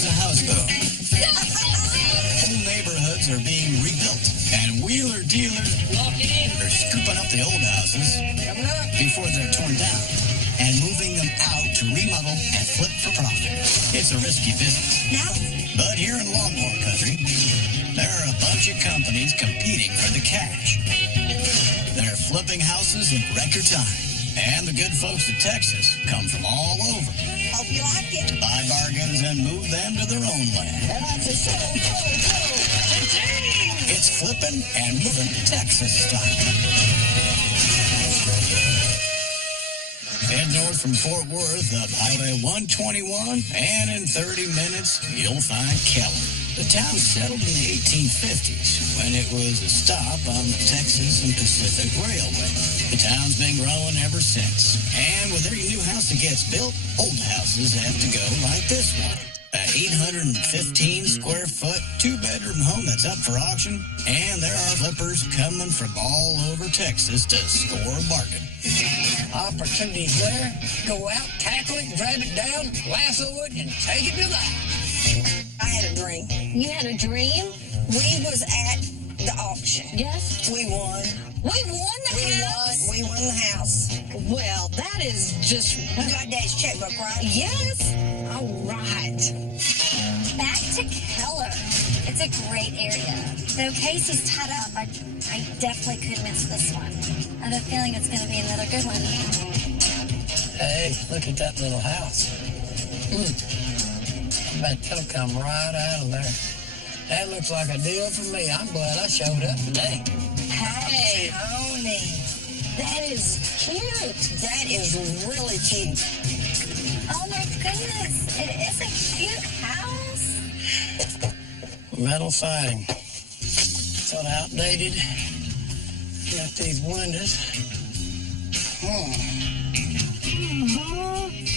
there's a house boom. Whole neighborhoods are being rebuilt, and wheeler dealers are scooping up the old houses before they're torn down and moving them out to remodel and flip for profit. It's a risky business. But here in Longhorn Country, there are a bunch of companies competing for the cash. They're flipping houses in record time. And the good folks of Texas come from all over. Hope you like it. To buy bargains and move them to their own land. That's a show. It's flipping and moving Texas style. Head north from Fort Worth up Highway 121, and in 30 minutes, you'll find Keller. The town settled in the 1850s when it was a stop on the Texas and Pacific Railway. The town's been growing ever since. And with every new house that gets built, old houses have to go like this one. An 815 square foot, 2-bedroom home that's up for auction. And there are flippers coming from all over Texas to score a bargain. Opportunities there. Go out, tackle it, drive it down, lasso it, and take it to the house. I had a dream. You had a dream? We was at the auction. Yes. We won. We won the house? We won the house. Well, that is just... You got Dad's checkbook, right? Yes. All right. Back to Keller. It's a great area. Though Casey's tied up, I definitely could miss this one. I have a feeling it's going to be another good one. Hey, look at that little house. I bet they'll come right out of there. That looks like a deal for me. I'm glad I showed up today. Hey, Tony. That is cute. That is really cute. Oh my goodness. It is a cute house. Metal siding. Sort of outdated. Got these windows.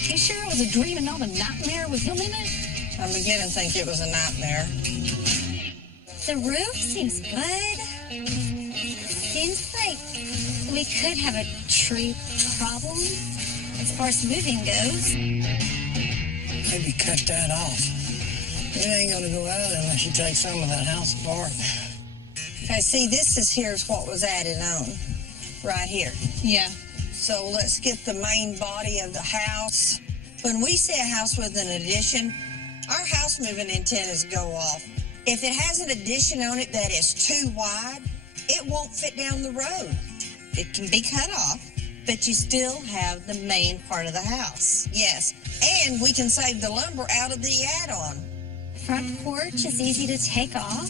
You sure it was a dream and not a nightmare with him in it? I'm beginning to think it was a nightmare. The roof seems good. Seems like we could have a tree problem as far as moving goes. Maybe cut that off. It ain't gonna go out unless you take some of that house apart. Okay, see, here's what was added on. Right here. Yeah. So let's get the main body of the house. When we say a house with an addition, our house moving antennas go off. If it has an addition on it that is too wide, it won't fit down the road. It can be cut off, but you still have the main part of the house. Yes, and we can save the lumber out of the add-on. Front porch is easy to take off.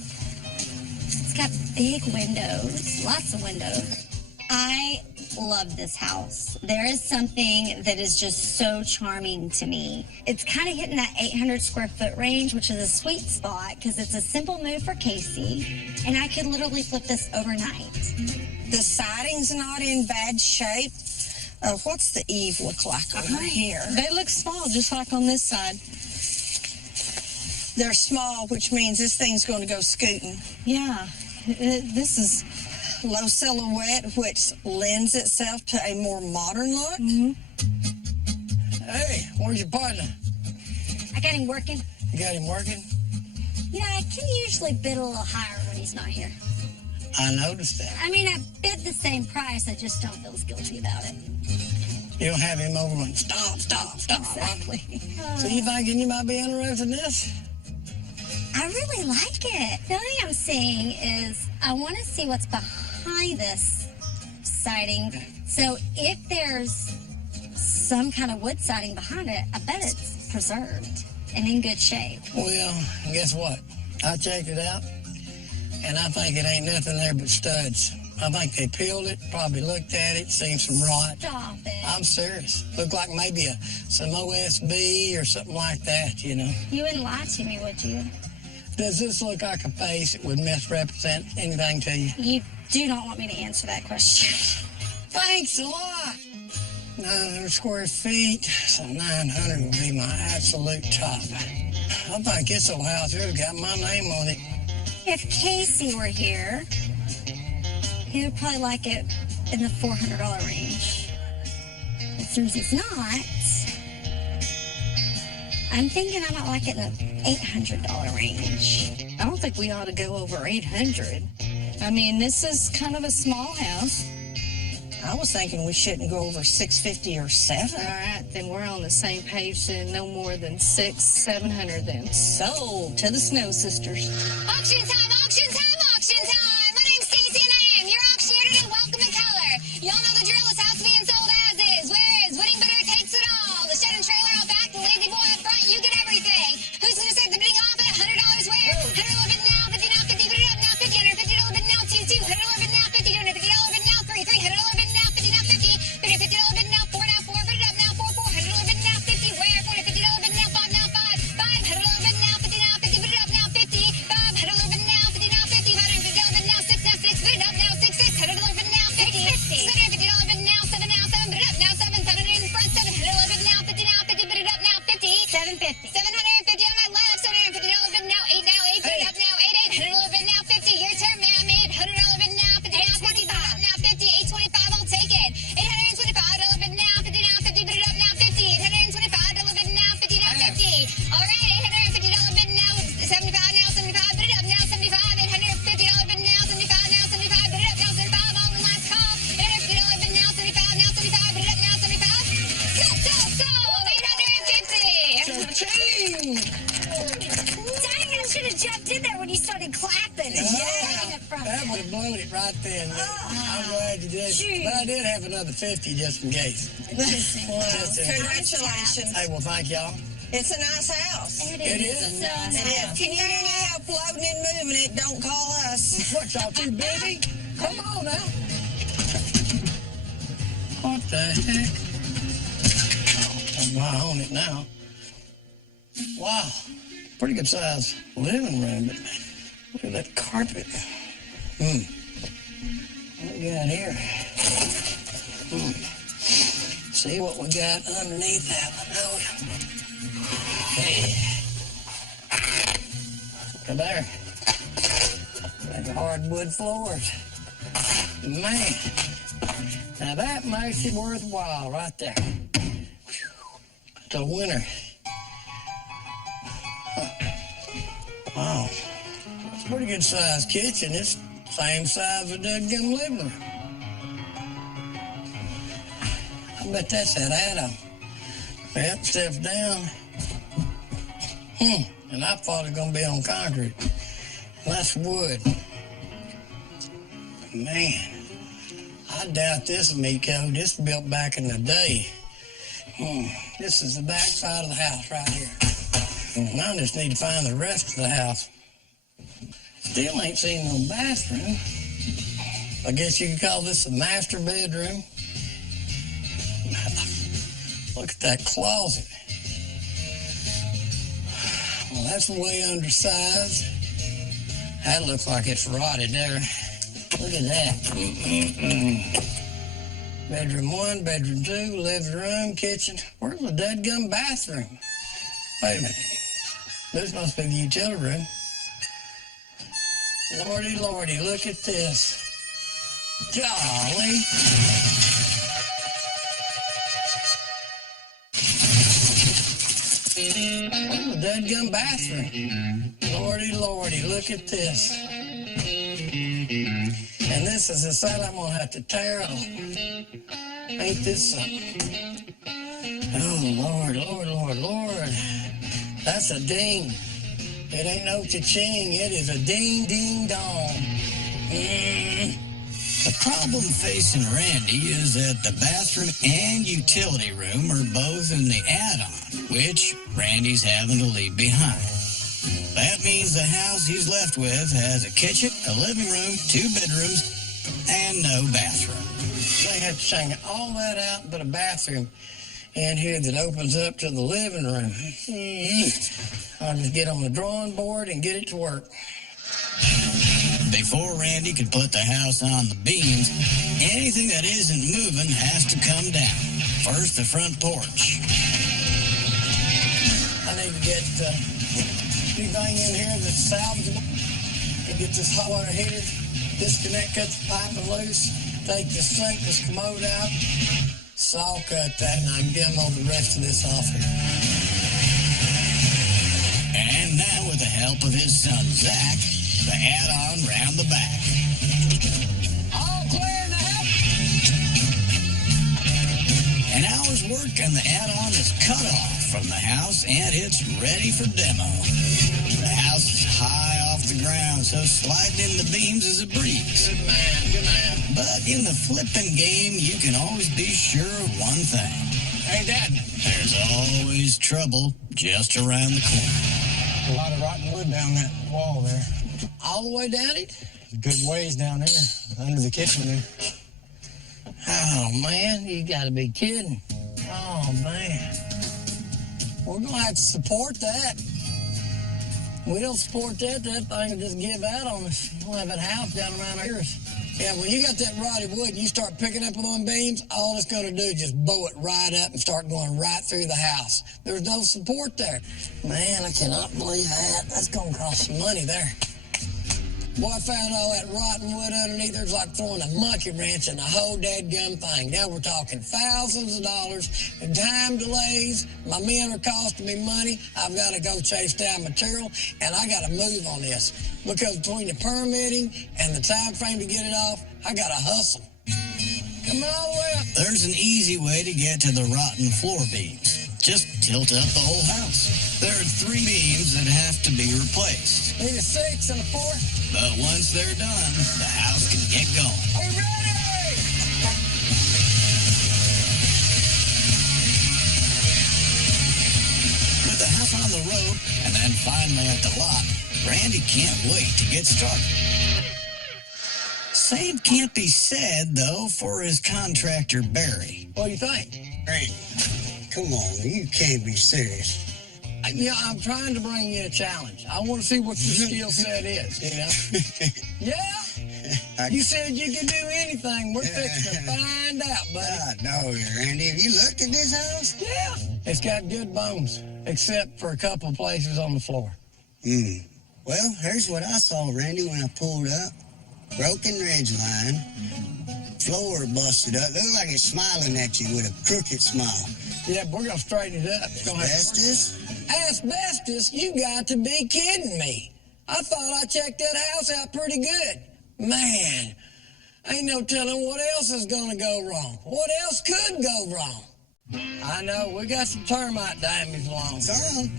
It's got big windows, lots of windows. I love this house. There is something that is just so charming to me. It's kind of hitting that 800 square foot range, which is a sweet spot because it's a simple move for Casey, and I could literally flip this overnight. The siding's not in bad shape. What's the eave look like over here? They look small, just like on this side. They're small, which means this thing's going to go scooting. Yeah. This is... Low silhouette, which lends itself to a more modern look. Hey, where's your partner? I got him working. You got him working? Yeah, I can usually bid a little higher when he's not here. I noticed that. I mean, I bid the same price. I just don't feel as guilty about it. You don't have him over and stop. Exactly. So you thinking you might be interested in this? I really like it. The only thing I'm saying is I want to see what's behind this siding. So if there's some kind of wood siding behind it, I bet it's preserved and in good shape. Well, guess what? I checked it out, and I think it ain't nothing there but studs. I think they peeled it, probably looked at it, seen some rot. Stop it. I'm serious. Looked like maybe some OSB or something like that, you know. You wouldn't lie to me, would you? Does this look like a face that would misrepresent anything to you? You do not want me to answer that question. Thanks a lot. 900 square feet, so 900 would be my absolute top. I think this old house here has got my name on it. If Casey were here, he would probably like it in the $400 range. But since he's not, I'm thinking I might like it in the $800 range. I don't think we ought to go over 800. I mean, this is kind of a small house. I was thinking we shouldn't go over 650 or 7. All right, then we're on the same page, then no more than 700 then. Sold to the Snow Sisters. Auction time, auction time, auction time! My name's Stacey and I am your auctioneer today. Welcome to Color. Y'all know the drill. This house being sold as is. Where is? Winning bidder takes it all. The shed and trailer out back, the lazy boy up front, you get everything. Who's gonna start the bidding off at $100 where? $100 a bid now, 50 now, 50 bid it up now, 50, $150 bid now, 2, $100 bid now, 50, $250 bid now, 3, $100 bid now, 50 now, 50, $50 bid now, 4 now, 4, bid it up now, 4, $100 bid now, 50, where? $50 bid now, 5 now, 5, $100 bid now, 50 now, 50, bid it up now, 50, $100 bid now, 50 now, 50, $150 bid now, 6 now, 6, bid it up now, 6, $100 bid now, 50, $750 bid now, 7 now, 7, bid it up now, 7, 700 in front, $700 bid now, 50 now, 50, bid it up now, 50, $750 on my left, $750 bid now, 8 now, 8, bid it up now, 8, $100 bid now, 50, your turn, ma'am, $800 bid now, 50 now, 50, bid it up now, 50, $825, I'll take it, $825 bid now, 50 now, 50, bid it up now, 50, $825 bid now, 50 now, 50, all right, $850 bid now, 75 now, 75, bid it up now, 75, $850 bid now, 75 now, 75, bid it up now, 75, all in last call, $850 bid now, 75 now, 75, bid it up now, 75, sold, $850. Cha-ching! Dang, I should have jumped in there when you started clapping. Yeah, that would have blown it right then. I'm glad you did. Shoot. But I did have another 50 just in case. Just in Congratulations. Hey, well, thank y'all. It's a nice house. It is. So It is. If you need any help loading and moving it, don't call us. What, y'all too busy? Come on now. What the heck? I'm not on it now. Wow. Pretty good size living room, but look at that carpet. What we got here? See what we got underneath that one. Hey. Look at there. Like hardwood floors. Man. Now that makes it worthwhile right there. It's a winner. Wow. It's a pretty good sized kitchen. It's the same size as the gum living room. I bet that's that add-on. Yep, steps down. And I thought it was going to be on concrete. That's wood. Man, I doubt this will meet code. This was built back in the day. This is the back side of the house right here. And I just need to find the rest of the house. Still ain't seen no bathroom. I guess you could call this a master bedroom. Look at that closet. Well, that's way undersized. That looks like it's rotted there. Look at that. Bedroom 1, bedroom 2, living room, kitchen. Where's the dadgum bathroom? Wait a minute. This must be the utility room. Lordy, lordy, look at this. Golly. Oh, the dadgum bathroom. Lordy, lordy, look at this. And this is a side I'm gonna have to tear off. Ain't this something? Oh, Lord, Lord, Lord, Lord. That's a ding. It ain't no cha-ching. It is a ding, ding, dong. The problem facing Randy is that the bathroom and utility room are both in the add-on, which Randy's having to leave behind. That means the house he's left with has a kitchen, a living room, 2 bedrooms, and no bathroom. They have to change all that out but a bathroom in here that opens up to the living room. I'll just get on the drawing board and get it to work. Before Randy could put the house on the beams, anything that isn't moving has to come down. First, the front porch. I need to get anything in here that's salvageable. To get this hot water heater, disconnect, cut the piping loose, take the sink, this commode out, saw cut that, and I can demo the rest of this off here. help of his son, Zach, the add-on round the back. All clear now. An hour's work and the add-on is cut off from the house and it's ready for demo. The house is high off the ground, so sliding in the beams is a breeze. Good man, good man. But in the flipping game, you can always be sure of one thing. Ain't that? There's always trouble just around the corner. A lot of rotten wood down that wall there. All the way down it? Good ways down there, under the kitchen there. Oh, man, you gotta be kidding. Oh, man. We're gonna have to support that. We don't support that, that thing will just give out on us. We'll have that house down around here. Yeah, when you got that rotted wood and you start picking up on beams, all it's going to do is just bow it right up and start going right through the house. There's no support there. Man, I cannot believe that. That's going to cost some money there. Boy, I found all that rotten wood underneath. There's like throwing a monkey wrench in the whole dadgum thing. Now we're talking thousands of dollars and time delays. My men are costing me money. I've got to go chase down material, and I got to move on this. Because between the permitting and the time frame to get it off, I got to hustle. Coming all the way up. There's an easy way to get to the rotten floor beams. Just tilt up the whole house. There are 3 beams that have to be replaced. Need a 6 and a 4. But once they're done, the house can get going. Are we ready? With the house on the road and then finally at the lot, Randy can't wait to get started. Same can't be said, though, for his contractor, Barry. What do you think? Hey, come on, you can't be serious. Yeah, I'm trying to bring you a challenge. I want to see what your skill set is, you know? Yeah? You said you could do anything. We're fixing to find out, buddy. No, Randy, have you looked at this house? Yeah. It's got good bones, except for a couple of places on the floor. Well, here's what I saw, Randy, when I pulled up. Broken ridge line, floor busted up. Looked like it's smiling at you with a crooked smile. Yeah, we're going to straighten it up. It's gonna have Asbestos? Asbestos? You got to be kidding me. I thought I checked that house out pretty good. Man, ain't no telling what else is going to go wrong. What else could go wrong? I know, we got some termite damage along. Some.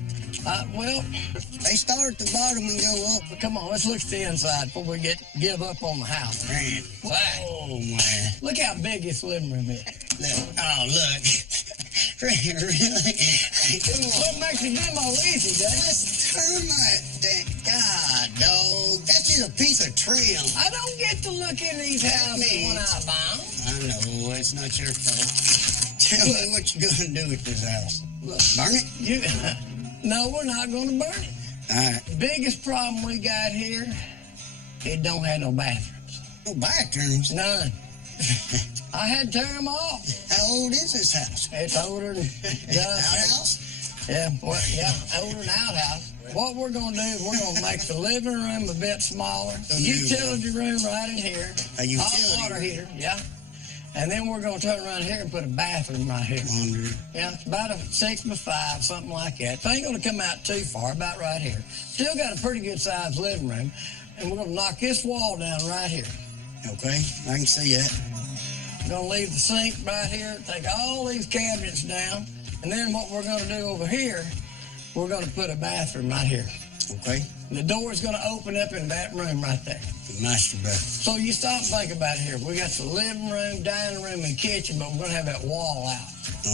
Well, They start at the bottom and go up. come on, let's look at the inside before we give up on the house. Man. Oh, man. Look how big this living room is. Look. Oh, look. Really? Come on. What makes the demo easy, Dad? That's termite. God, dog. That's just a piece of trim. I don't get to look in these houses when I buy them. I know. It's not your fault. Tell me what you're going to do with this house. Look, Burn it? No, we're not going to burn it. All right. Biggest problem we got here, it don't have no bathrooms. No bathrooms. None. I had to tear them off. How old is this house? It's older than Outhouse? Yeah, older than outhouse. What we're going to do is we're going to make the living room a bit smaller. Utility room right in here. A utility Hot water room. heater, yeah. And then we're going to turn around here and put a bathroom right here. Wonder. Yeah, it's about a 6x5, something like that. It ain't going to come out too far, about right here. Still got a pretty good sized living room. And we're going to knock this wall down right here. Okay, I can see that. We're going to leave the sink right here, take all these cabinets down. And then what we're going to do over here, we're going to put a bathroom right here. Okay. The door's going to open up in that room right there. The master bedroom. So you stop and think about it here. We got the living room, dining room, and kitchen, but we're going to have that wall out.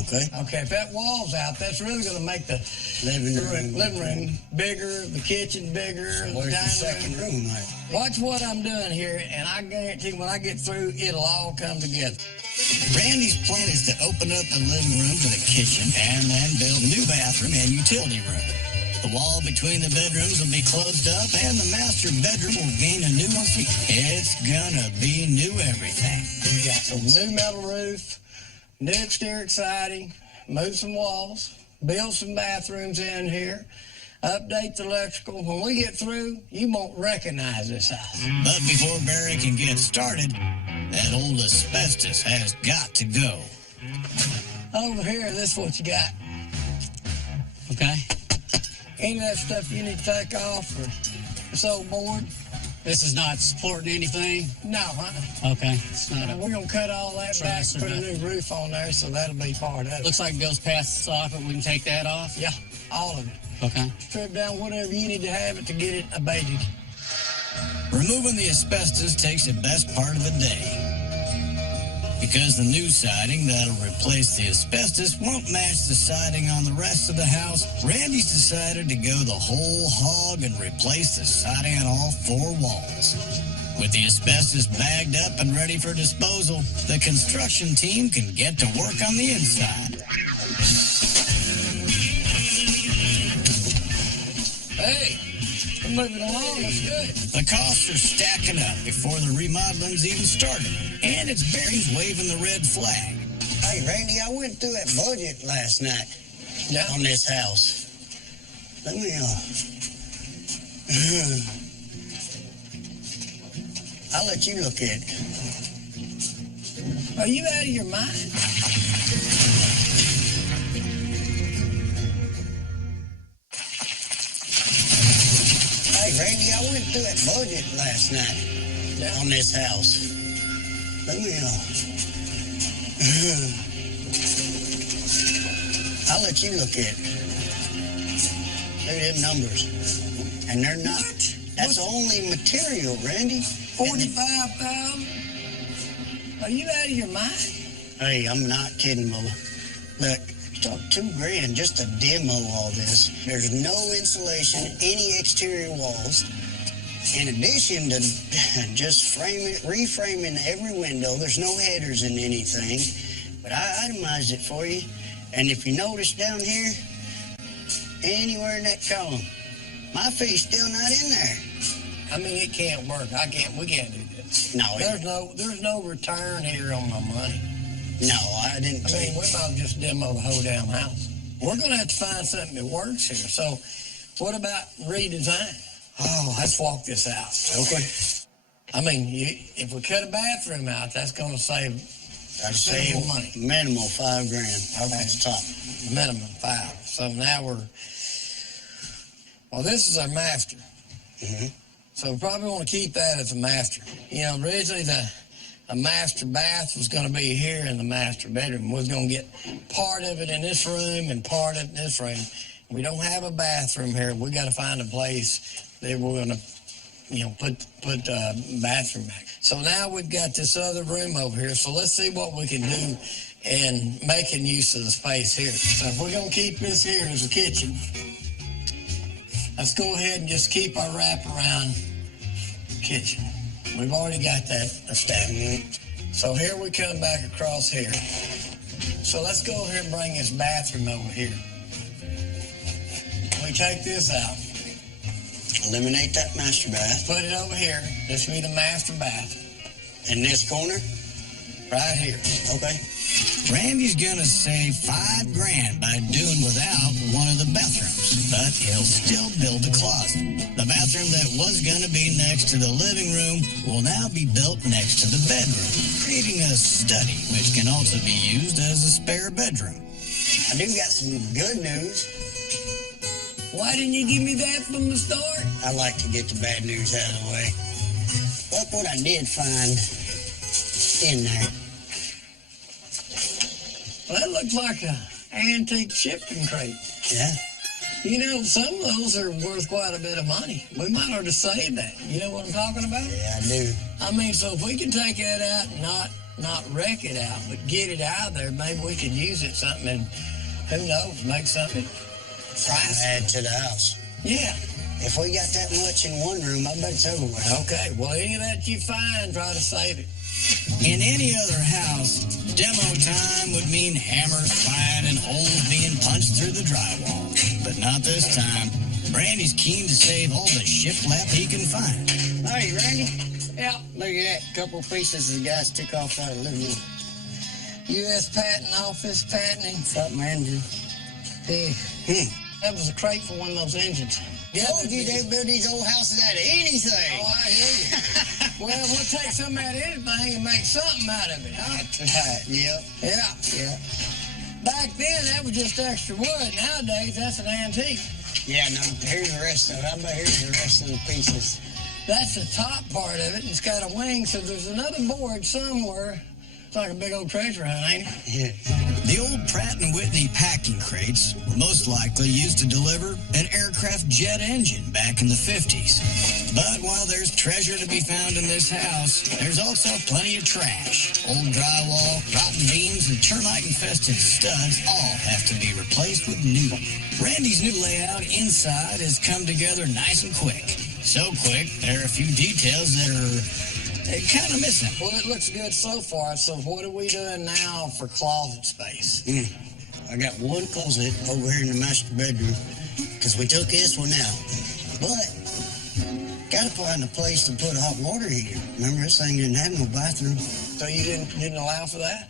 Okay. Okay, if that wall's out, that's really going to make the Living room bigger, the kitchen bigger, Where's the dining second room at? Watch what I'm doing here, and I guarantee when I get through, it'll all come together. Randy's plan is to open up the living room to the kitchen and then build a new bathroom and utility room. The wall between the bedrooms will be closed up and the master bedroom will gain a new ensuite. It's gonna be new everything. We got some new metal roof, new exterior siding, move some walls, build some bathrooms in here, update the electrical. When we get through, you won't recognize this house. But before Barry can get started, that old asbestos has got to go. Over here, this is what you got. Okay. Any of that stuff you need to take off or this old board? This is not supporting anything? No, Okay. It's not we're going to cut all that back, Truss or put a nothing. new roof on there, so that'll be part of it. Looks like it goes past the soffit. We can take that off? Yeah, all of it. Okay. Strip down whatever you need to have it to get it abated. Removing the asbestos takes the best part of the day. Because the new siding that'll replace the asbestos won't match the siding on the rest of the house, Randy's decided to go the whole hog and replace the siding on all 4 walls. With the asbestos bagged up and ready for disposal, the construction team can get to work on the inside. Hey, we're moving along. That's good. The costs are stacking up before the remodeling's even started, and it's Barry's waving the red flag. Hey, Randy, I went through that budget last night on this house. Let me, I'll let you look at it. Are you out of your mind? Hey, Randy, I went through that budget last night on this house. Let me, I'll let you look at it. Look at them numbers. And they're not. That's only material, Randy. 45,000? Are you out of your mind? Hey, I'm not kidding, Mother. Look, talk $2,000 just to demo all this. There's no insulation, any exterior walls. In addition to just reframing every window, there's no headers in anything. But I itemized it for you. And if you notice down here, anywhere in that column, my fee's still not in there. I mean, it can't work. We can't do this. No, There's no return here on my money. No, I didn't. I mean, we might as well just demo the whole damn house. We're going to have to find something that works here. So, what about redesign? Oh, let's walk this out. Okay. I mean, if we cut a bathroom out, that's going to save I'd say money. Minimal $5,000. Okay. That's the top. Minimum 5. So now well, this is our master. Mm-hmm. So we probably want to keep that as a master. You know, originally the master bath was going to be here in the master bedroom. We was going to get part of it in this room and part of it in this room. We don't have a bathroom here. We got to find a place that we're going to, put bathroom back. So now we've got this other room over here. So let's see what we can do in making use of the space here. So if we're going to keep this here as a kitchen, let's go ahead and just keep our wraparound kitchen. We've already got that established. So here we come back across here. So let's go over here and bring this bathroom over here. We take this out. Eliminate that master bath. Put it over here. This will be the master bath. In this corner? Right here. Okay. Randy's gonna save $5,000 by doing without one of the bathrooms, but he'll still build a closet. The bathroom that was gonna be next to the living room will now be built next to the bedroom, creating a study which can also be used as a spare bedroom. I do got some good news. Why didn't you give me that from the start? I like to get the bad news out of the way. Look what I did find in there. Well, that looks like an antique shipping crate. Yeah. You know, some of those are worth quite a bit of money. We might ought to save that. You know what I'm talking about? Yeah, I do. I mean, so if we can take that out and not wreck it out, but get it out of there, maybe we could use it something and who knows, make something price. Add to the house. Yeah. If we got that much in one room, I bet it's over with. Okay, well, any of that you find, try to save it. In any other house, demo time would mean hammers flying and holes being punched through the drywall. But not this time. Randy's keen to save all the shiplap he can find. Hey, Randy. Yeah. Look at that. Couple pieces the guys took off out of the living room. U.S. Patent Office patenting. Something engine. Yeah. That was a crate for one of those engines. Yeah, told you they build these old houses out of anything. Oh, I hear you. Well, we'll take some out of anything and make something out of it, huh? That's right. Yep. Yeah. Yeah. Back then, that was just extra wood. Nowadays, that's an antique. Yeah, no, here's the rest of it. How about here's the rest of the pieces? That's the top part of it. It's got a wing, so there's another board somewhere. It's like a big old treasure hunt, ain't it? Yeah. The old Pratt & Whitney packing crates were most likely used to deliver an aircraft jet engine back in the 50s. But while there's treasure to be found in this house, there's also plenty of trash. Old drywall, rotten beams, and termite-infested studs all have to be replaced with new. Randy's new layout inside has come together nice and quick. So quick, there are a few details that are kind of missing. Well, it looks good so far, so what are we doing now for closet space? I got one closet over here in the master bedroom because we took this one out. But got to find a place to put a hot water heater. Remember, this thing didn't have no bathroom. So you didn't allow for that?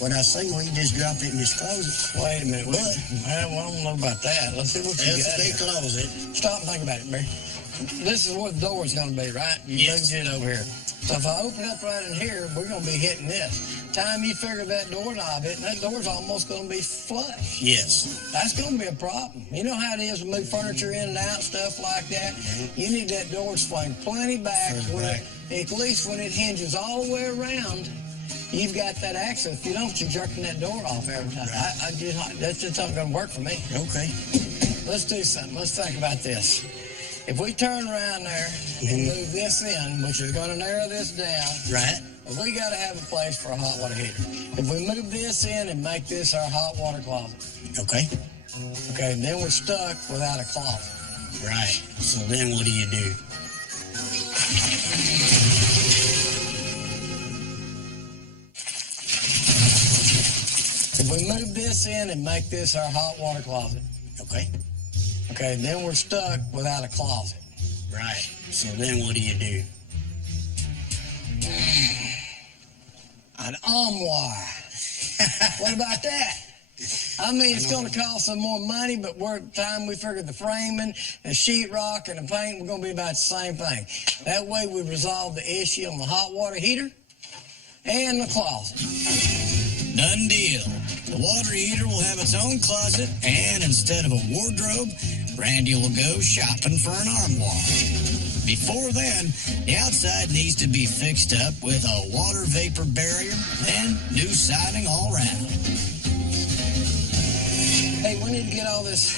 What I say, well, you just drop it in this closet. Wait a minute. But I don't know about that. Let's see what you that's got a big here. closet. Stop and think about it, Barry. This is what the door's going to be, right? You Yes. moved it over here. So if I open up right in here, we're going to be hitting this. Time you figure that doorknob hit, that door's almost going to be flush. Yes. That's going to be a problem. You know how it is to move furniture in and out, stuff like that? You need that door swing plenty back, Further back. at least when it hinges all the way around, you've got that access. If you don't, you're jerking that door off every time. That's just not going to work for me. Okay. Let's do something. Let's think about this. If we turn around there and move this in, which is going to narrow this down, Right. we got to have a place for a hot water heater. If we move this in and make this our hot water closet, Okay. okay, then we're stuck without a closet. Right. So then what do you do? If we move this in and make this our hot water closet, Okay. okay, then we're stuck without a closet. Right. So then what do you do? An armoire. What about that? I mean, it's going to cost some more money, but we're time we figured the framing, the sheetrock, and the paint, we're going to be about the same thing. That way we resolve the issue on the hot water heater and the closet. Done deal. The water heater will have its own closet, and instead of a wardrobe, Randy will go shopping for an armoire. Before then, the outside needs to be fixed up with a water vapor barrier and new siding all around. Hey, we need to get all this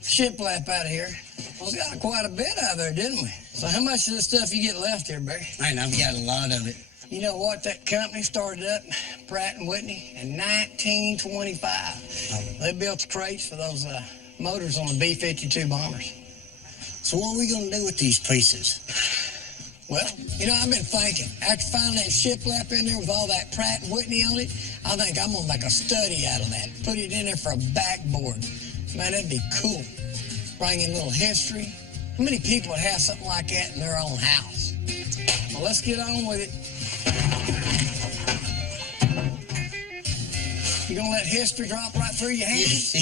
shiplap out of here. We got quite a bit out of there, didn't we? So how much of this stuff you get left here, Barry? Man, I've got a lot of it. You know what? That company started up, Pratt & Whitney, in 1925. They built the crates for those motors on the B-52 bombers. So what are we going to do with these pieces? Well, you know, I've been thinking, after finding that shiplap in there with all that Pratt & Whitney on it, I think I'm going to make a study out of that. Put it in there for a backboard. Man, that'd be cool. Bring in a little history. How many people would have something like that in their own house? Well, let's get on with it. You gonna let history drop right through your hands?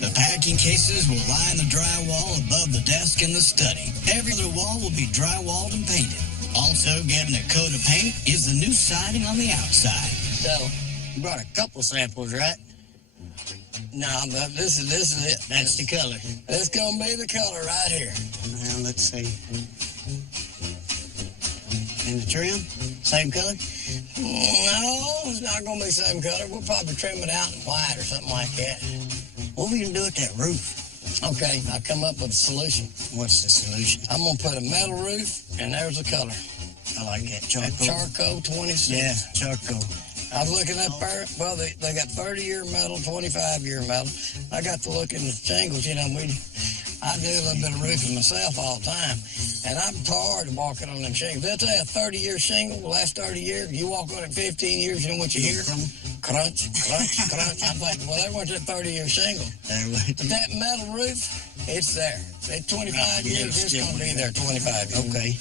The packing cases will line the drywall above the desk in the study. Every other wall will be drywalled and painted. Also getting a coat of paint is the new siding on the outside. So, you brought a couple samples, right? No, but this is it. That's the color. That's gonna be the color right here. Now, let's see. And the trim? Same color? No, it's not gonna be the same color. We'll probably trim it out in white or something like that. What are we going to do with that roof? Okay, I come up with a solution. What's the solution? I'm gonna put a metal roof, and there's the color. I like that. That Charcoal. charcoal 26. Yeah, charcoal. I was looking up there. Well, they got 30-year metal, 25-year metal. I got to look in the shingles. You know, I do a little bit of roofing myself all the time, and I'm tired of walking on them shingles. They'll tell you a 30-year shingle will last 30 years. You walk on it 15 years, you know what you hear? Crunch, crunch, crunch. I'm thinking, well, there was that 30-year shingle. But that metal roof, it's there. At 25 years, it's going to be there 25 years. Okay.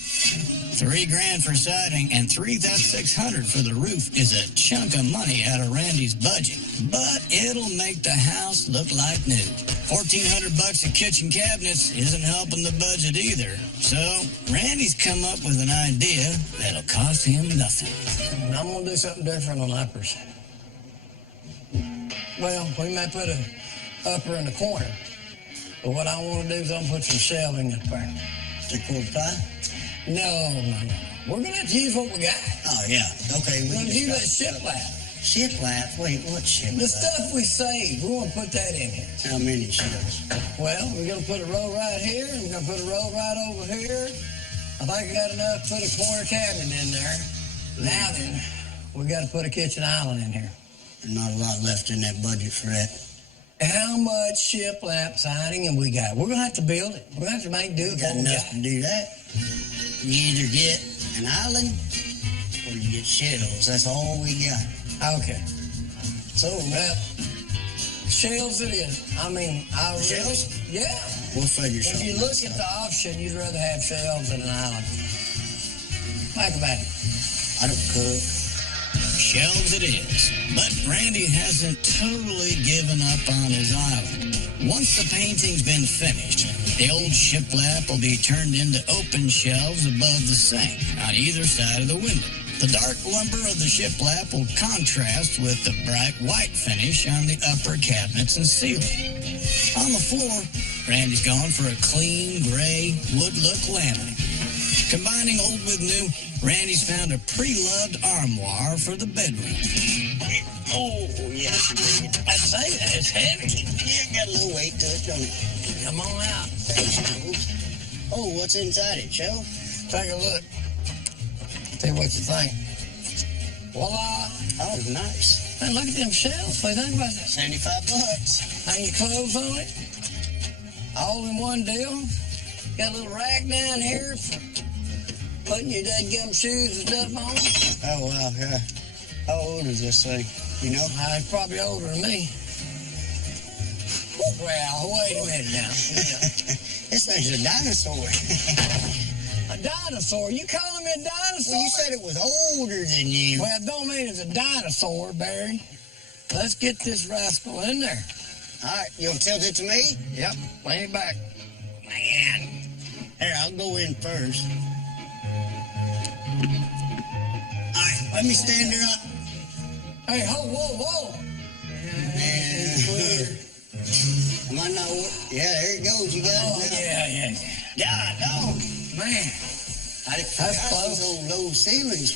$3,000 for siding and $3,600 for the roof is a chunk of money out of Randy's budget, but it'll make the house look like new. $1,400 of kitchen cabinets isn't helping the budget either, so Randy's come up with an idea that'll cost him nothing. I'm going to do something different on uppers. Well, we may put an upper in the corner, But what I want to do is I'm going to put some shelving up there. 3/4 ply? No. We're going to have to use what we got. Oh, yeah. Okay. We're going to use that shiplap. Shiplap? Wait, what shiplap? The stuff we saved, we want to put that in here. How many shelves? Well, we're going to put a row right here, and we're going to put a row right over here. I think I got enough to put a corner cabinet in there. Now then, we got to put a kitchen island in here. There's not a lot left in that budget for that. How much shiplap siding have we got? We're going to have to build it. We're going to have to make do with Got what we enough got. to do that. You either get an island or you get shelves. That's all we got. Okay. So, shelves it is. I mean, Shelves? Yeah. We'll figure If something you look at the option, you'd rather have shelves than an island. Think about it. I don't cook. Shelves it is. But Randy hasn't totally given up on his island. Once the painting's been finished, the old shiplap will be turned into open shelves above the sink on either side of the window. The dark lumber of the shiplap will contrast with the bright white finish on the upper cabinets and ceiling. On the floor, Randy's gone for a clean, gray, wood-look laminate. Combining old with new, Randy's found a pre-loved armoire for the bedroom. Oh, yes. I'd say that. It's heavy. Yeah, got a little weight to it, don't it? Come on out. Thanks, Joe. Oh, what's inside it, Joe? Take a look. See what you think. Voila. Oh, nice. Hey, look at them shelves. What do you think about that? $75. Hang your clothes on it. All in one deal. Got a little rack down here for putting your dadgum shoes and stuff on. Oh, wow, yeah. How old is this thing? You know? It's probably older than me. Well, wait a minute now. This thing's a dinosaur. A dinosaur? You calling me a dinosaur? Well, you said it was older than you. Well, it don't mean it's a dinosaur, Barry. Let's get this rascal in there. All right, you gonna tilt it to me? Yep, lay it back. Man. Here, I'll go in first. All right, let me stand her up. Hey, whoa. Man. Am I not? Yeah, there it goes. You got it now. Yeah. God, no. Man. That's close. Those low ceilings,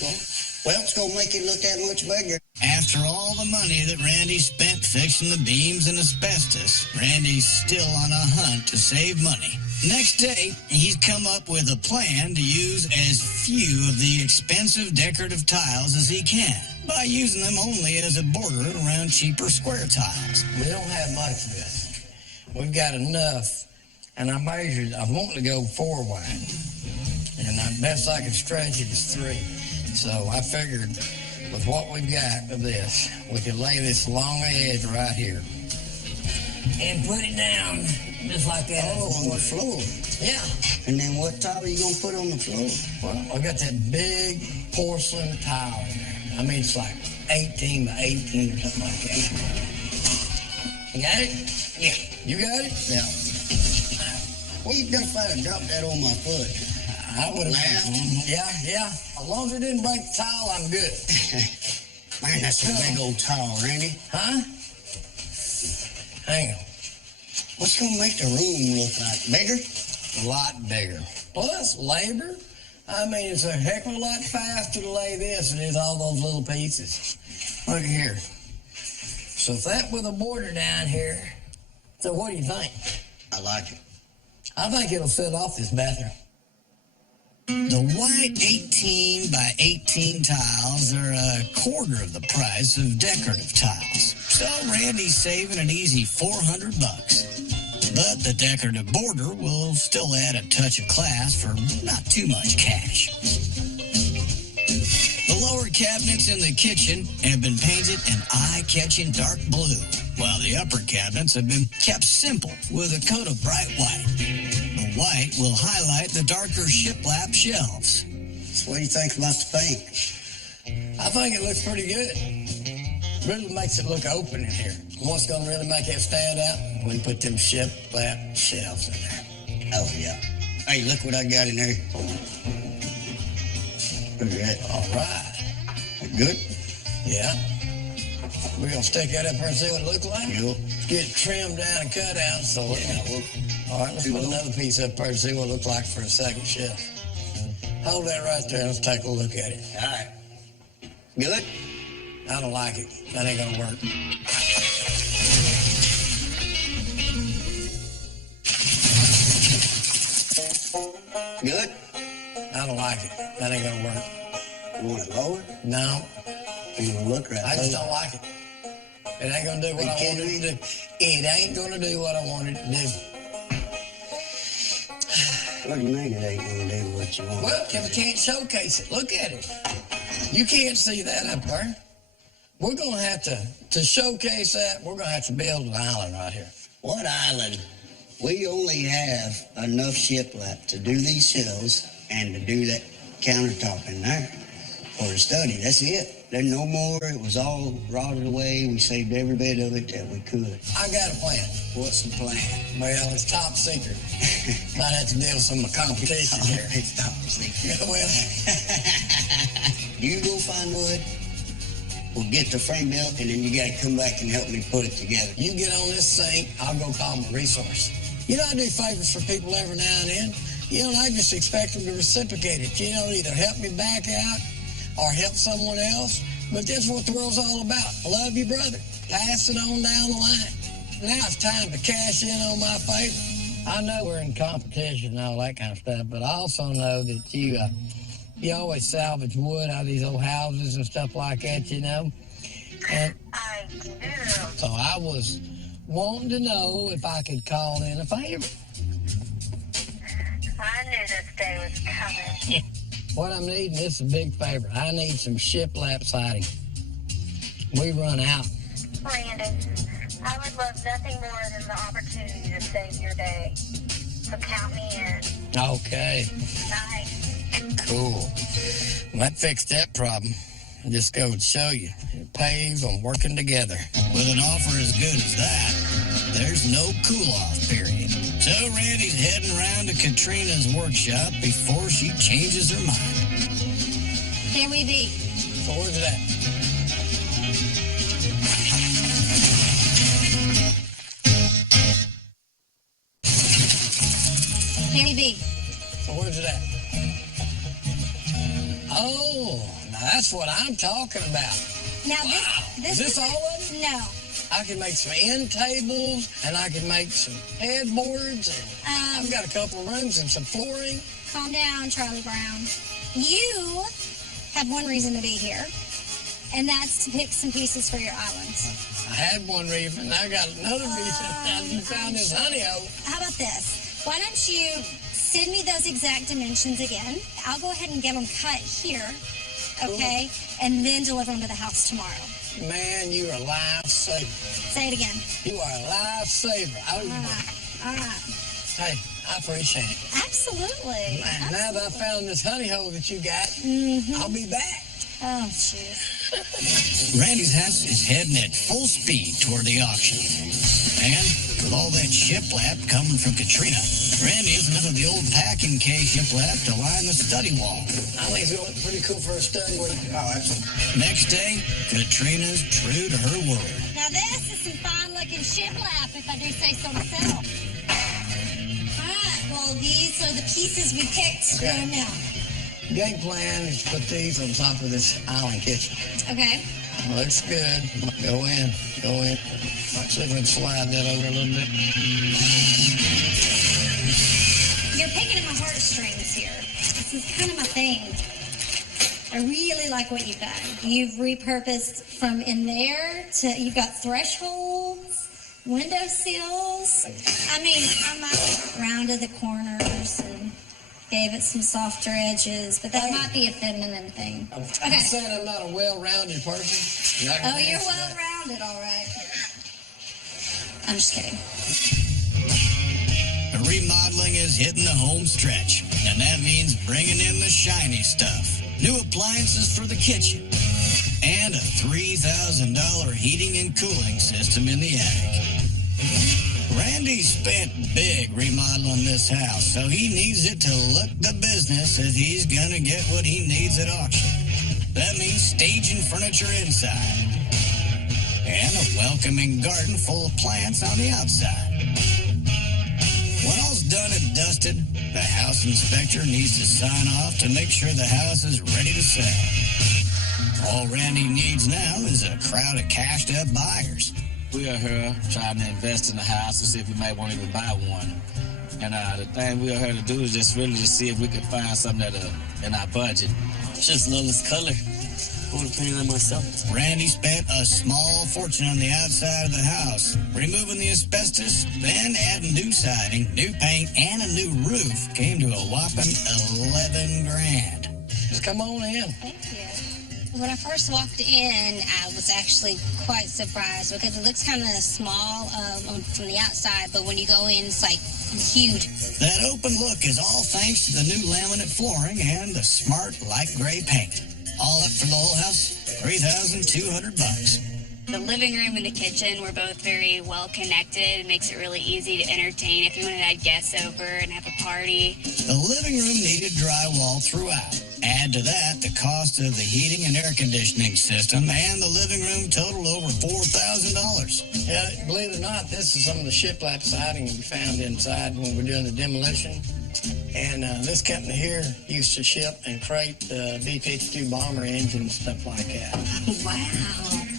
well, it's gonna make it look that much bigger. After all the money that Randy spent fixing the beams and asbestos, Randy's still on a hunt to save money. Next day, he's come up with a plan to use as few of the expensive decorative tiles as he can, by using them only as a border around cheaper square tiles. We don't have much of this. We've got enough, and I want to go 4 wide, and the best I can stretch it is 3. So I figured with what we've got of this, we could lay this long edge right here and put it down just like that. Oh, on the floor. Yeah. And then what tile are you gonna put on the floor? Well, I got that big porcelain tile in there. I mean, it's like 18 by 18 or something like that. You got it? Yeah. You got it? Yeah. Well, you done if I'd have dropped that on my foot. I would have laughed. Yeah. As long as it didn't break the tile, I'm good. Man, that's a big old tile, Randy. Huh? Hang on. What's gonna make the room look like? Bigger? A lot bigger. Plus labor. I mean, it's a heck of a lot faster to lay this than it is all those little pieces. Look here. So if that with a border down here, so what do you think? I like it. I think it'll set off this bathroom. The white 18 by 18 tiles are a quarter of the price of decorative tiles. So Randy's saving an easy $400. But the decorative border will still add a touch of class for not too much cash. The lower cabinets in the kitchen have been painted an eye-catching dark blue, while the upper cabinets have been kept simple with a coat of bright white. The white will highlight the darker shiplap shelves. So what do you think about the paint? I think it looks pretty good. Really makes it look open in here. What's going to really make it stand out? We put them shiplap shelves in there. Oh, yeah. Hey, look what I got in there. Look at that. All right. Good? Yeah. We're going to stick that up here and see what it looks like? Yep. Get it trimmed down and cut out so, All right, let's put another piece up there to see what it looks like for a second shelf. Hold that right there. Let's take a look at it. All right. Good? I don't like it. That ain't gonna work. Good? I don't like it. That ain't gonna work. You want it lower? No, You want to look right? I just don't like it. It ain't gonna do what I want it to do. It ain't gonna do what I want it to do. What do you mean it ain't going to do what you want? Well, we can't showcase it. Look at it. You can't see that up there. We're gonna have to showcase that. We're gonna have to build an island right here. What island? We only have enough shiplap to do these shelves and to do that countertop in there for the study. That's it. There's no more. It was all rotted away. We saved every bit of it that we could. I got a plan. What's the plan? Well, it's top secret. Might have to deal with some competition here. It's top secret. Well, You go find wood. We'll get the frame built, and then you got to come back and help me put it together. you get on this thing, I'll go call them a resource. You know, I do favors for people every now and then. You know, and I just expect them to reciprocate it. You know, either help me back out or help someone else. But that's what the world's all about. Love your brother. Pass it on down the line. Now it's time to cash in on my favor. I know we're in competition and all that kind of stuff, but I also know that you always salvage wood out of these old houses and stuff like that, you know. And I do. so I was wanting to know if I could call in a favor. I knew this day was coming. What I'm needing, this is a big favor. I need some shiplap siding. We run out. Randy, I would love nothing more than the opportunity to save your day. So count me in. Okay, Bye. cool. Well, that fixed that problem. Just go to show you. It pays on working together. With an offer as good as that, there's no cool-off period. So Randy's heading around to Katrina's workshop before she changes her mind. Here we be. So where's it at? Here we be. So where's it at? Oh, now that's what I'm talking about. Now Wow. Is this all of it? No. I can make some end tables, and I can make some headboards, and I've got a couple of rooms and some flooring. Calm down, Charlie Brown. You have one reason to be here, and that's to pick some pieces for your island. I had one reason, I got another reason. You found this honey hole. How about this? Why don't you send me those exact dimensions again? I'll go ahead and get them cut here, okay? And then deliver them to the house tomorrow. Man, you're a lifesaver. Say it again. You are a lifesaver. All right. Hey, I appreciate it. Absolutely. Man, now that I found this honey hole that you got, I'll be back. Oh, jeez. Randy's house is heading at full speed toward the auction. And with all that shiplap coming from Katrina, Randy has enough of the old packing case shiplap to line the study wall. I think it's going to look pretty cool for a study. Oh, absolutely. Next day, Katrina's true to her word. Now this is some fine-looking shiplap, if I do say so myself. All right, well, these are the pieces we picked for Okay. now. Game plan is to put these on top of this island kitchen. Okay. Looks good. Go in. Let's see if we can slide that over a little bit. You're picking at my heartstrings here. This is kind of my thing. I really like what you've done. You've repurposed from in there to, you've got thresholds, window sills. I mean, I might have rounded the corners and gave it some softer edges, but that might be a feminine thing. I'm Okay. saying I'm not a well-rounded person. Oh, you're well-rounded, all right. I'm just kidding. Remodeling is hitting the home stretch, and that means bringing in the shiny stuff. New appliances for the kitchen, and a $3,000 heating and cooling system in the attic. Randy spent big remodeling this house, so he needs it to look the business if he's gonna get what he needs at auction. That means staging furniture inside, and a welcoming garden full of plants on the outside. When done and dusted, the house inspector needs to sign off to make sure the house is ready to sell. All Randy needs now is a crowd of cashed-up buyers. We are here trying to invest in the house to see if we might want to even buy one. And the thing we are here to do is just really to see if we can find something that in our budget. Just love this color. I want to paint it on myself. Randy spent a small fortune on the outside of the house, removing the asbestos, then adding new siding, new paint, and a new roof. Came to a whopping $11,000. Just come on in. Thank you. When I first walked in, I was actually quite surprised because it looks kind of small from the outside, but when you go in, it's like huge. That open look is all thanks to the new laminate flooring and the smart light gray paint. All up for the whole house, $3,200. The living room and the kitchen were both very well connected. It makes it really easy to entertain if you wanted to have guests over and have a party. The living room needed drywall throughout. Add to that the cost of the heating and air conditioning system, and the living room totaled over $4,000. Yeah, believe it or not, this is some of the shiplap siding we found inside when we're doing the demolition. And this company here used to ship and crate B-52 bomber engines and stuff like that. Wow.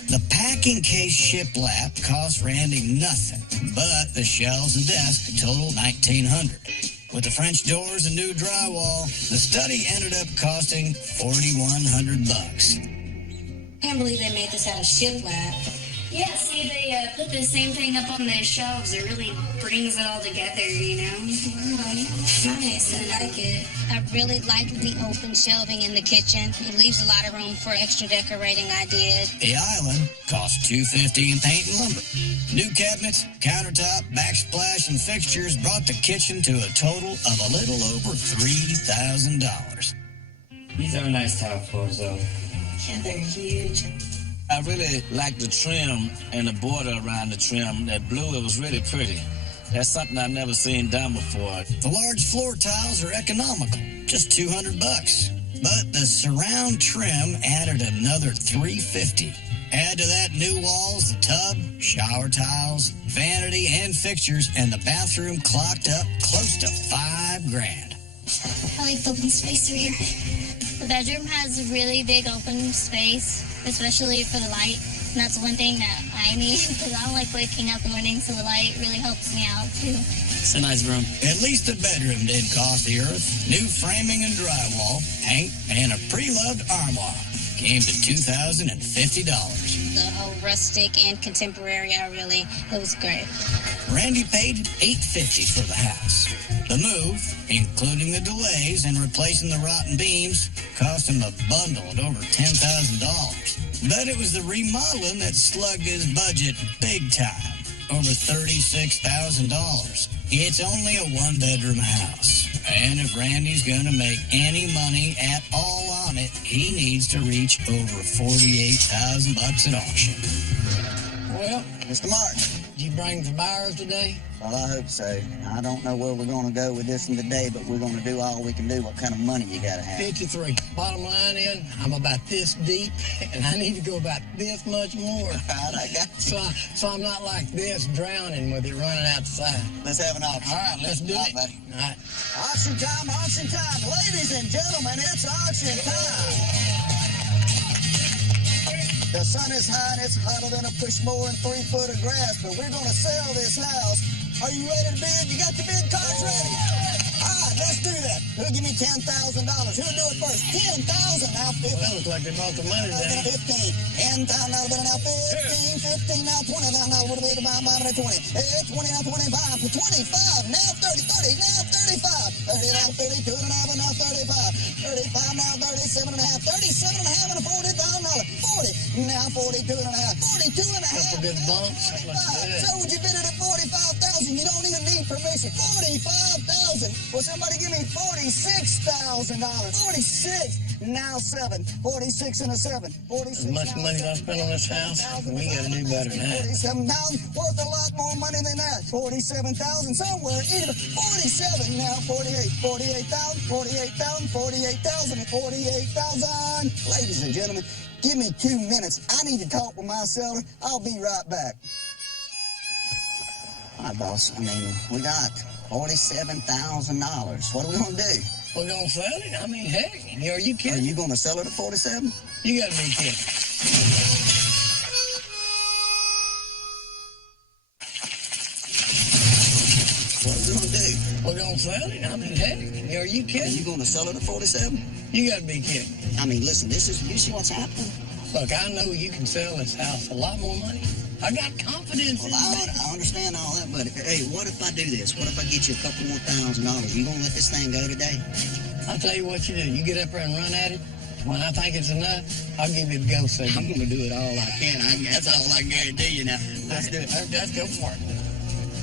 The packing case shiplap cost Randy nothing, but the shelves and desk totaled $1,900. With the French doors and new drywall, the study ended up costing $4,100. Can't believe they made this out of shiplap. Yeah, see, they put the same thing up on the shelves. It really brings it all together, you know? Wow, nice. I like it. I really like the open shelving in the kitchen. It leaves a lot of room for extra decorating ideas. The island cost $250 in paint and lumber. New cabinets, countertop, backsplash, and fixtures brought the kitchen to a total of a little over $3,000. These are nice tile floors, though. Yeah, they're huge. I really like the trim and the border around the trim. That blue, it was really pretty. That's something I've never seen done before. The large floor tiles are economical, just $200. But the surround trim added another $350. Add to that new walls, the tub, shower tiles, vanity, and fixtures, and the bathroom clocked up close to $5,000. I like the open space through here. The bedroom has a really big open space, especially for the light. And that's one thing that I need because I don't like waking up in the morning, so the light really helps me out too. It's a nice room. At least the bedroom didn't cost the earth. New framing and drywall, paint, and a pre-loved armoire came to $2,050. The whole rustic and contemporary, it was great. Randy paid $850 for the house. The move, including the delays and replacing the rotten beams, cost him a bundle at over $10,000. But it was the remodeling that slugged his budget big time, over $36,000. It's only a one-bedroom house, and if Randy's going to make any money at all on it, he needs to reach over $48,000 at auction. Well, Mr. Mark. did you bring the buyers today? Well, I hope so. I don't know where we're going to go with this one today, but we're going to do all we can do. What kind of money you got to have? 53. Bottom line is, I'm about this deep, and I need to go about this much more. All right, I got you. So I'm not like this, drowning with it running outside. Let's have an auction. All right, let's do it. Buddy. All right. Auction time, auction time. Ladies and gentlemen, it's auction time. The sun is high and it's hotter than a push mower and 3 foot of grass, but we're going to sell this house. Are you ready to bid? You got your bid cards ready? All right, let's do that. Who'll give me $10,000? Who'll do it first? 10,000 now, 15. Well, looks like they bought the money today. 15. $10,000 now, 15. 15 now, $20,000 would have been about 20. 20 now, 25. 25 now, 30. 30 now, 35. 30 now, 32 and a half, and now 35. 35 now, 37 and a half. 37 and a half and a $40,000. 40 now, 42 and a half. 42 and a half. Couple good bumps. So would you bid it at 45,000? You don't even need permission. 45,000. Well, somebody give me $46,000. 46. Now 7. 46 and a 7. 46. As much money as I spent on this house, we got to do better than that. 47,000. Worth a lot more money than that. 47,000 somewhere. Either 47 now. 48. 48,000. 48,000. 48,000. 48,000. Ladies and gentlemen, give me 2 minutes. I need to talk with my seller. I'll be right back. All right, boss. I mean, we got $47,000. What are we gonna do? We're gonna sell it? I mean, heck, are you Are kidding? you gonna sell it at 47? You gotta be kidding. What are we gonna do? We're gonna sell it? I mean, heck, are you Are kidding? you gonna sell it at 47? You gotta be kidding. I mean, listen, you see what's happening? Look, I know you can sell this house a lot more money. I got confidence Well, in you. I understand all that, but hey, what if I do this? What if I get you a couple more $1,000? You gonna let this thing go today? I'll tell you what you do. You get up there and run at it. When I think it's enough, I'll give you the go signal. I'm gonna do it all I can. That's all I can guarantee you now. Let's do it. Let's go for it.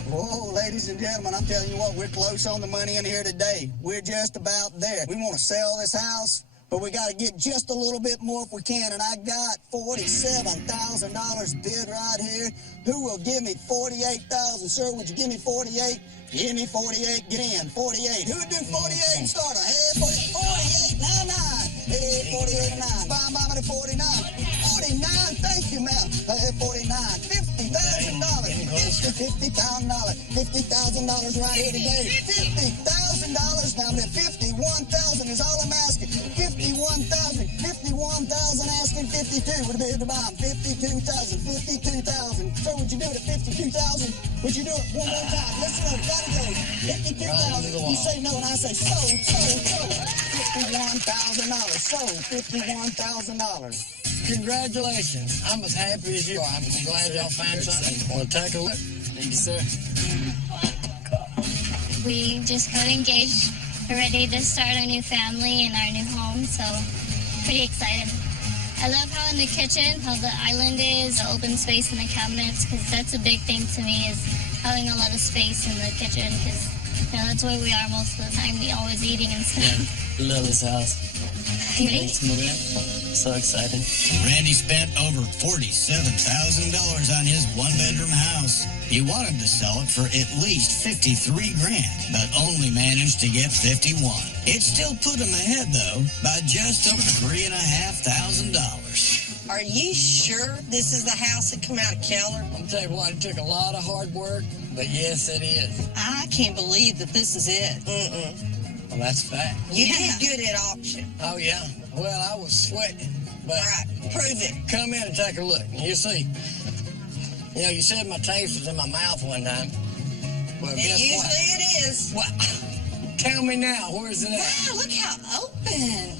Whoa, ladies and gentlemen, I'm telling you what, we're close on the money in here today. We're just about there. We want to sell this house, but we got to get just a little bit more if we can. And I got $47,000 bid right here. Who will give me $48,000? Sir, would you give me 48? Give me 48. Get in. 48. Who would do 48? Starter. Hey, 48.99. Hey, 48.9. Buy money 49. 49. Thank you, ma'am. Hey, 49. $50,000. $50,000. $50,000 right here today. $50,000. Now, the $51,000 is all I'm asking. $51,000. $51,000 asking 52. Would be able to buy them. $52,000. $52,000. So would you do it at $52,000? Would you do it one more time? Listen up. Gotta go. $52,000. You say no, and I say sold. $51,000. Sold. $51,000. Congratulations. I'm as happy as you are. I'm glad y'all found something. Want to take a look? Thank you, sir. We just got engaged. We're ready to start our new family and our new home, so pretty excited. I love how in the kitchen, how the island is, the open space in the cabinets, because that's a big thing to me is having a lot of space in the kitchen, because that's where we are most of the time. We always eating and stuff. Love this house. Ready? Thanks, move in. So excited. Randy spent over $47,000 on his one-bedroom house. He wanted to sell it for at least $53,000, but only managed to get $51,000. It still put him ahead, though, by just over $3,500. Are you sure this is the house that come out of Keller? I'll tell you what, it took a lot of hard work, but yes, it is. I can't believe that this is it. Well, that's fact. You did good at auction. Oh, yeah. Well, I was sweating. But All right, prove it. come in and take a look. You see. You know, you said my taste was in my mouth one time. Well, guess Usually what? it is. What? Tell me now, where's it at? Wow, look how open.